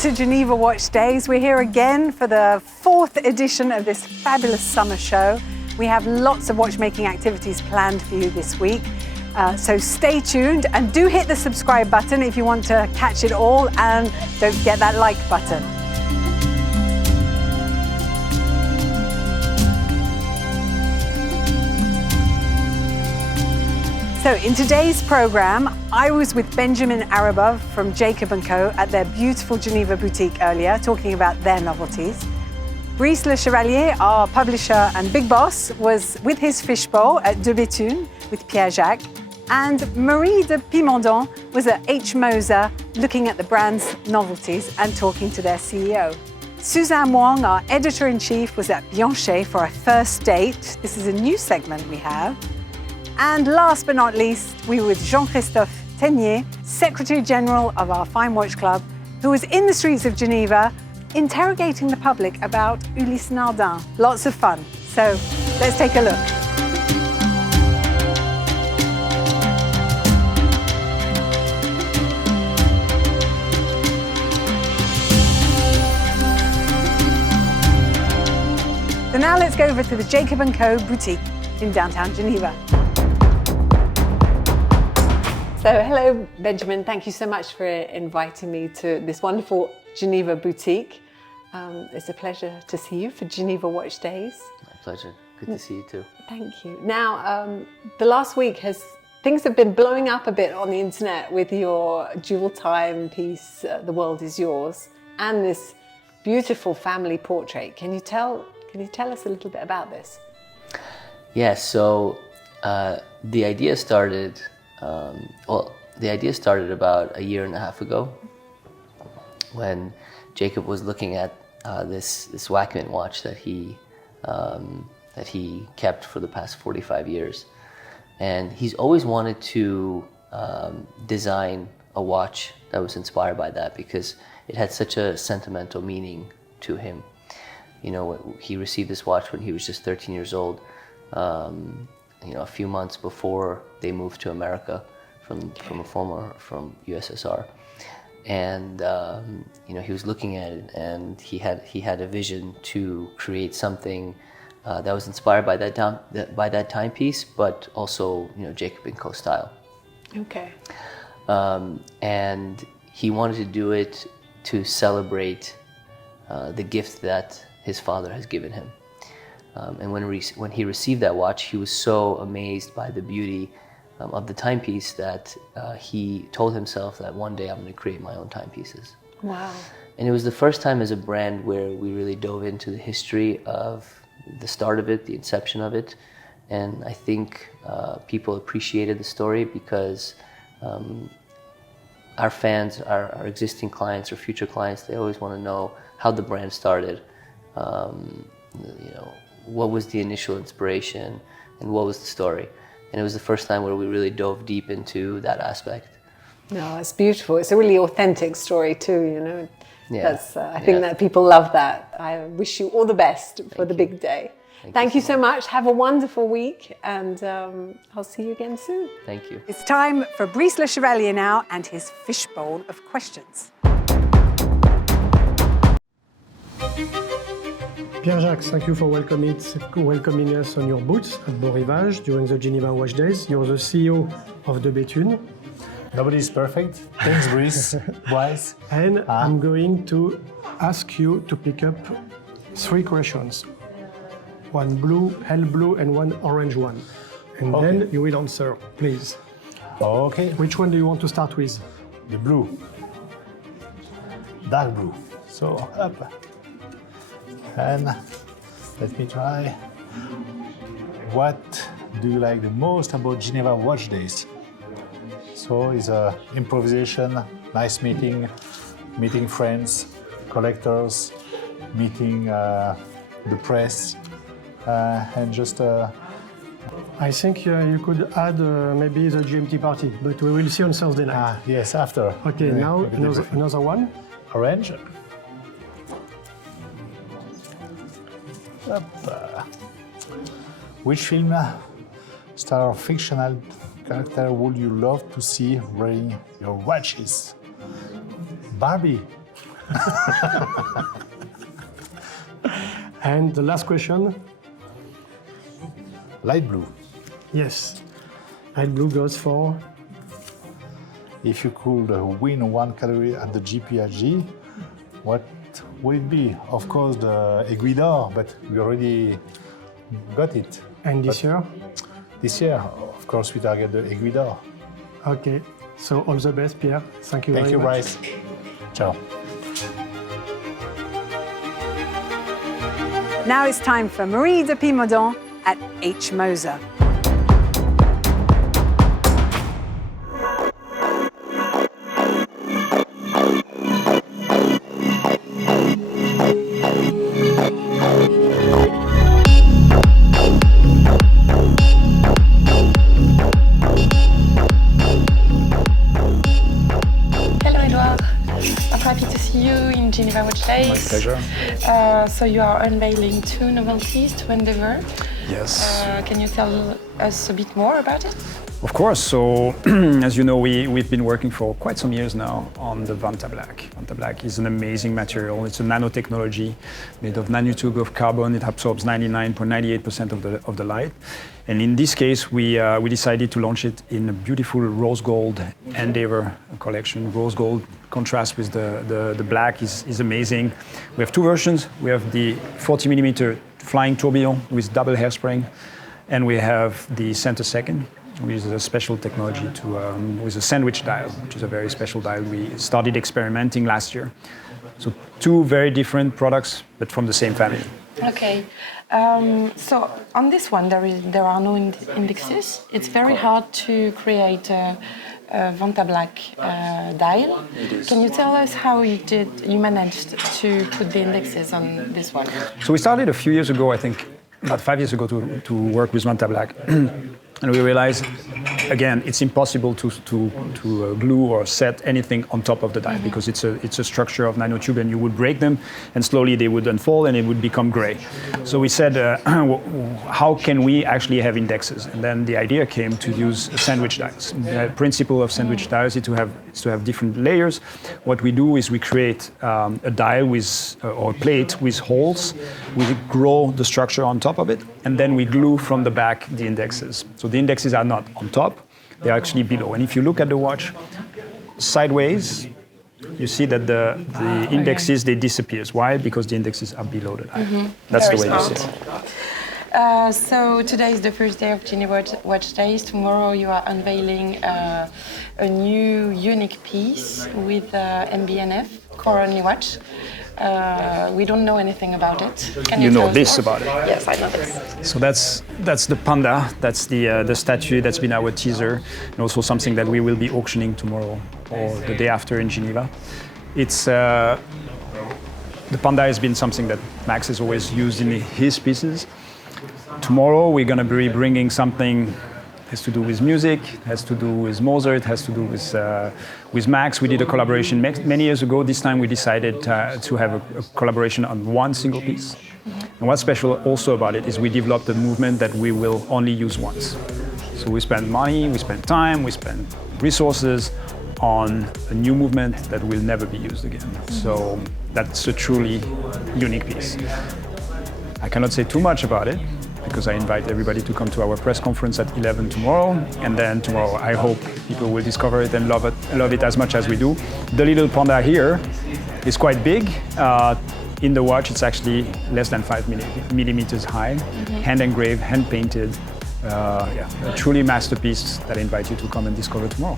to Geneva Watch Days. We're here again for the 4th edition of this fabulous summer show. We have lots of watchmaking activities planned for you this week. So stay tuned and do hit the subscribe button if you want to catch it all, and don't forget that like button. So in today's program, I was with Benjamin Arabov from Jacob & Co. at their beautiful Geneva boutique earlier, talking about their novelties. Brice Lechevalier, our publisher and big boss, was with his fishbowl at de Bethune with Pierre-Jacques. And Marie de Pimodan was at H. Moser, looking at the brand's novelties and talking to their CEO. Suzanne Wong, our editor-in-chief, was at Bianchet for a first date. This is a new segment we have. And last but not least, we were with Jean-Christophe Teigner, Secretary General of our Fine Watch Club, who was in the streets of Geneva interrogating the public about Ulysse Nardin. Lots of fun. So let's take a look. So now let's go over to the Jacob & Co. boutique in downtown Geneva. So hello, Benjamin. Thank you so much for inviting me to this wonderful Geneva boutique. It's a pleasure to see you for Geneva Watch Days. My pleasure. Good to see you too. Thank you. Now, the last week things have been blowing up a bit on the internet with your jewel timepiece, The World Is Yours, and this beautiful family portrait. Can you tell us a little bit about this? Yes. So the idea started. The idea started about a year and a half ago, when Jacob was looking at this Wachmann watch that he kept for the past 45 years, and he's always wanted to design a watch that was inspired by that, because it had such a sentimental meaning to him. You know, he received this watch when he was just 13 years old. A few months before they moved to America from USSR, and he was looking at it, and he had a vision to create something that was inspired by that timepiece, but also Jacob & Co. style. Okay. And he wanted to do it to celebrate the gift that his father has given him. And when he received that watch, he was so amazed by the beauty of the timepiece that he told himself that one day I'm going to create my own timepieces. Wow. And it was the first time as a brand where we really dove into the history of the start of it, the inception of it. And I think people appreciated the story, because our fans, our existing clients or future clients, they always want to know how the brand started. What was the initial inspiration and what was the story? And it was the first time where we really dove deep into that aspect. No, it's beautiful. It's a really authentic story too, Yeah. I think that people love that. I wish you all the best for the big day. Thank you so much. Have a wonderful week, and I'll see you again soon. Thank you. It's time for Brice Lechevalier now and his fishbowl of questions. Pierre-Jacques, thank you for welcoming us on your booth at Beau Rivage during the Geneva Watch Days. You're the CEO of de Bethune. Nobody's perfect. Thanks, Brice. Brice. And I'm going to ask you to pick up 3 questions. One blue, hell blue, and one orange one. And then you will answer, please. Okay. Which one do you want to start with? The blue. Dark blue. So, up. And let me try. What do you like the most about Geneva Watch Days? So it's a improvisation, nice meeting friends, collectors, meeting the press, and just. I think you could add maybe the GMT party, but we will see on Thursday night. Yes, after. Okay, now another one. Orange. Which film, star or fictional character would you love to see wearing your watches? Barbie. And the last question? Light blue. Yes. Light blue goes for? If you could win 1 category at the GPRG, what would it be? Of course, the Aiguille d'Or, but we already got it. And this year? This year, of course, we target the Aiguille d'Or. Okay. So all the best, Pierre. Thank you Thank very you, much. Brice. Ciao. Now it's time for Marie de Pimodan at H. Moser. Geneva Watch Days. My pleasure. So you are unveiling 2 novelties to Endeavour. Yes. Can you tell us a bit more about it? Of course. So, as you know, we've been working for quite some years now on the Vanta Black. Vanta Black is an amazing material. It's a nanotechnology made of nanotube of carbon. It absorbs 99.98% of the light. And in this case, we decided to launch it in a beautiful rose gold Endeavour collection. Rose gold contrast with the black is amazing. We have 2 versions. We have the 40mm flying tourbillon with double hairspring, and we have the center second, which is a special technology with a sandwich dial, which is a very special dial. We started experimenting last year. So 2 very different products, but from the same family. Okay. So on this one, there are no indexes. It's very hard to create a Vanta Black dial. Can you tell us how you managed to put the indexes on this one? So we started a few years ago, I think about 5 years ago, to work with Vanta Black. And we realized, again, it's impossible to glue or set anything on top of the dial because it's a structure of nanotube, and you would break them, and slowly they would unfold and it would become gray. So we said, how can we actually have indexes? And then the idea came to use sandwich dials. The principle of sandwich dials is to have different layers. What we do is we create a dial or a plate with holes. We grow the structure on top of it, and then we glue from the back the indexes. So the indexes are not on top, they're actually below. And if you look at the watch sideways, you see that the indexes, they disappear. Why? Because the indexes are below the dial. That's Very the way smart. you see it. So today is the first day of Geneva Watch Days. Tomorrow you are unveiling a new unique piece with MB&F, core only watch. We don't know anything about it. Can You tell know us this more? about it. Yes, I know this. So that's the panda. That's the statue that's been our teaser, and also something that we will be auctioning tomorrow or the day after in Geneva. It's the panda has been something that Max has always used in his pieces. Tomorrow we're going to be bringing something. Has to do with music, has to do with Moser, it has to do with Max. We did a collaboration many years ago. This time we decided to have a collaboration on one single piece. And what's special also about it is we developed a movement that we will only use once. So we spend money, we spend time, we spend resources on a new movement that will never be used again. So that's a truly unique piece. I cannot say too much about it, because I invite everybody to come to our press conference at 11 tomorrow. And then tomorrow, I hope people will discover it and love it as much as we do. The little panda here is quite big. In the watch, it's actually less than 5 millimeters high, hand engraved, hand painted. A truly masterpiece that I invite you to come and discover tomorrow.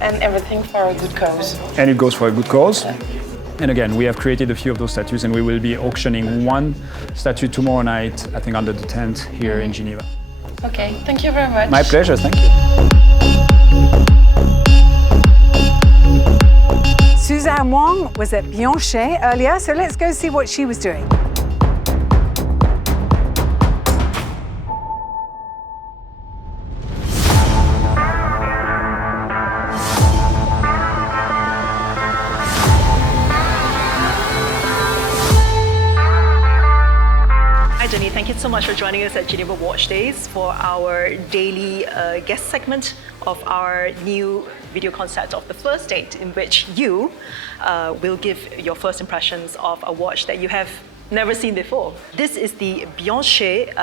And everything for a good cause. And it goes for a good cause. And again, we have created a few of those statues, and we will be auctioning one statue tomorrow night, I think under the tent here in Geneva. Okay, thank you very much. My pleasure, thank you. Suzanne Wong was at Bianchet earlier, so let's go see what she was doing. so much for joining us at Geneva Watch Days for our daily guest segment of our new video concept of the first date, in which you will give your first impressions of a watch that you have never seen before. This is the Bianchet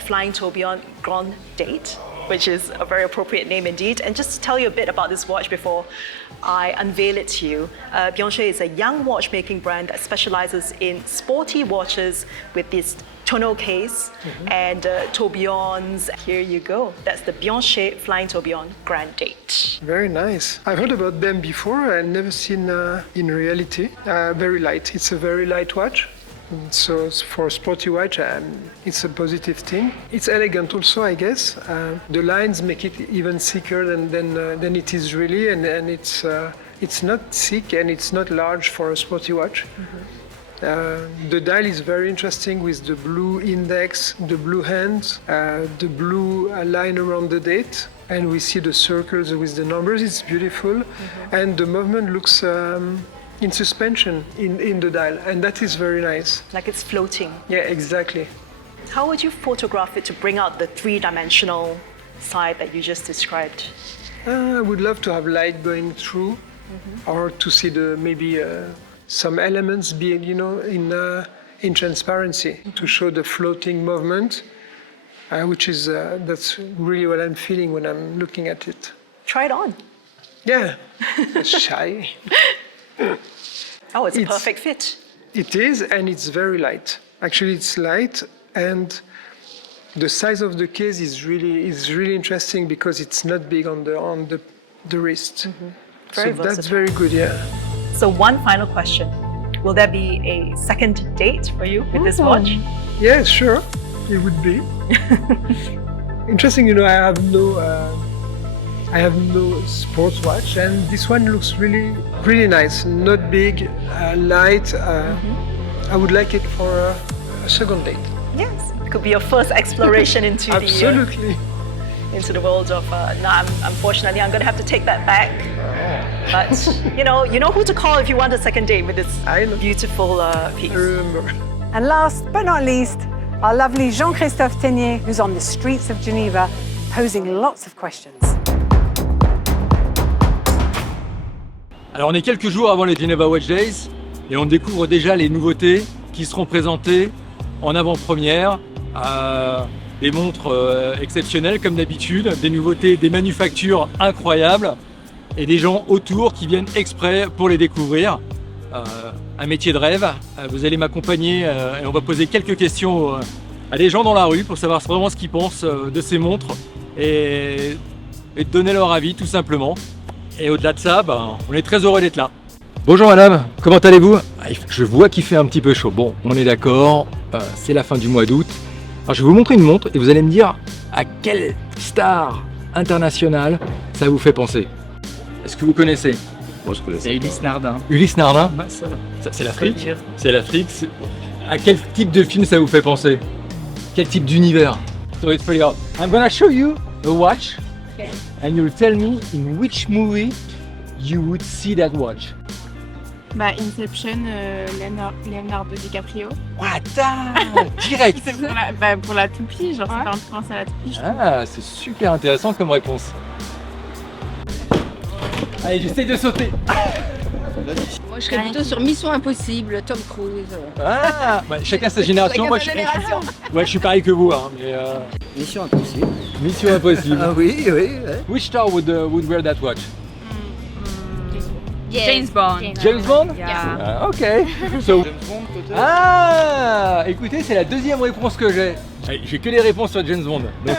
Flying Tourbillon Grand Date, which is a very appropriate name indeed. And just to tell you a bit about this watch before I unveil it to you, Bianchet is a young watchmaking brand that specializes in sporty watches with this tonneau case and tourbillons. Here you go. That's the Bianchet Flying Tourbillon Grand Date. Very nice. I've heard about them before. I've never seen in reality. Very light. It's a very light watch. So for a sporty watch, it's a positive thing. It's elegant also, I guess. The lines make it even thicker than it is really, and it's not thick and it's not large for a sporty watch. The dial is very interesting with the blue index, the blue hands, the blue line around the date, and we see the circles with the numbers. It's beautiful, and the movement looks in suspension in the dial, and that is very nice. Like it's floating. Yeah, exactly. How would you photograph it to bring out the three-dimensional side that you just described? I would love to have light going through, or to see maybe some elements being, in transparency, to show the floating movement, which is that's really what I'm feeling when I'm looking at it. Try it on. Yeah, shy. Oh, it's a perfect fit. It is, and it's very light. Actually, it's light, and the size of the case is really interesting because it's not big on the wrist. Very so that's versatile. very good, yeah. So one final question. Will there be a second date for you with this watch? Yeah, sure, it would be. Interesting, I have no sports watch, and this one looks really nice. Not big, light. I would like it for a second date. Yes, it could be your first exploration into Absolutely. into the world of. Unfortunately, I'm going to have to take that back. But you know who to call if you want a second date with this beautiful piece. I remember. And last but not least, our lovely Jean-Christophe Teigner, who's on the streets of Geneva, posing lots of questions. Alors on est quelques jours avant les Geneva Watch Days et on découvre déjà les nouveautés qui seront présentées en avant-première. Des montres exceptionnelles comme d'habitude, des nouveautés, des manufactures incroyables et des gens autour qui viennent exprès pour les découvrir. Un métier de rêve. Vous allez m'accompagner et on va poser quelques questions à des gens dans la rue pour savoir vraiment ce qu'ils pensent de ces montres et donner leur avis tout simplement. Et au-delà de ça, on est très heureux d'être là. Bonjour madame, comment allez-vous? Je vois qu'il fait un petit peu chaud. Bon, on est d'accord, c'est la fin du mois d'août. Alors je vais vous montrer une montre et vous allez me dire à quelle star internationale ça vous fait penser. Est-ce que vous connaissez? Moi je connais. C'est Ulysse Nardin. Ulysse Nardin? C'est l'Afrique. C'est l'Afrique. À quel type de film ça vous fait penser? Quel type d'univers? So it's pretty hard. I'm gonna show you a watch. And you'll tell me in which movie you would see that watch. Inception, Leonardo DiCaprio. What? Direct. C'est pour la toupie, genre ça fait penser à la toupie. Ah, c'est super intéressant comme réponse. Allez, j'essaye de sauter. Moi, je serais plutôt sur Mission Impossible, Tom Cruise. Ah, chacun sa génération. Moi, je suis pareil que vous, hein, mais. Mission Impossible. Mission Impossible. Ah oui, oui. Which star would wear that watch? James Bond. James Bond? Yeah. Ok. So, James Bond peut-être. Ah, écoutez, c'est la deuxième réponse que j'ai. J'ai que des réponses sur James Bond. Donc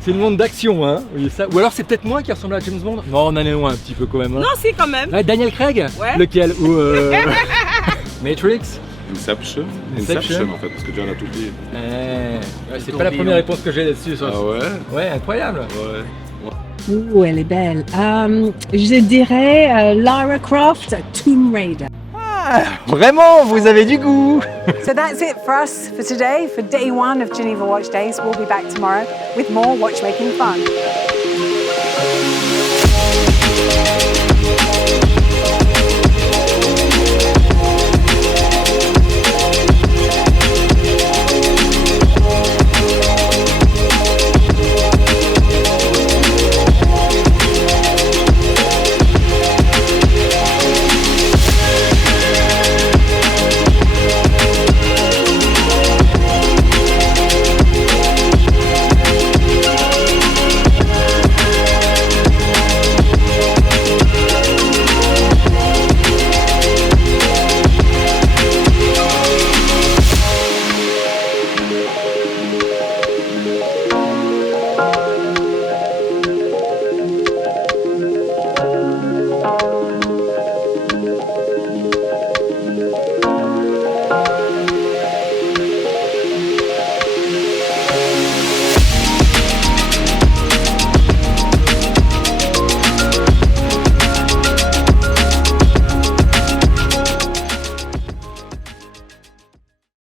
c'est une montre d'action, hein. Ça. Ou alors c'est peut-être moi qui ressemble à James Bond. Non, on en est loin un petit peu quand même. Hein. Non, si quand même. Ouais, Daniel Craig. Ouais. Lequel? Ou Matrix? Inception en fait, parce que John a tout dit. C'est pas la première réponse que j'ai là-dessus. Ah ouais? Ouais, incroyable. Ouais. Ouh, elle est belle. Je dirais Lara Croft, Tomb Raider. Ah, vraiment, vous avez du goût. So that's it for us for today, for day one of Geneva Watch Days. We'll be back tomorrow with more watchmaking fun.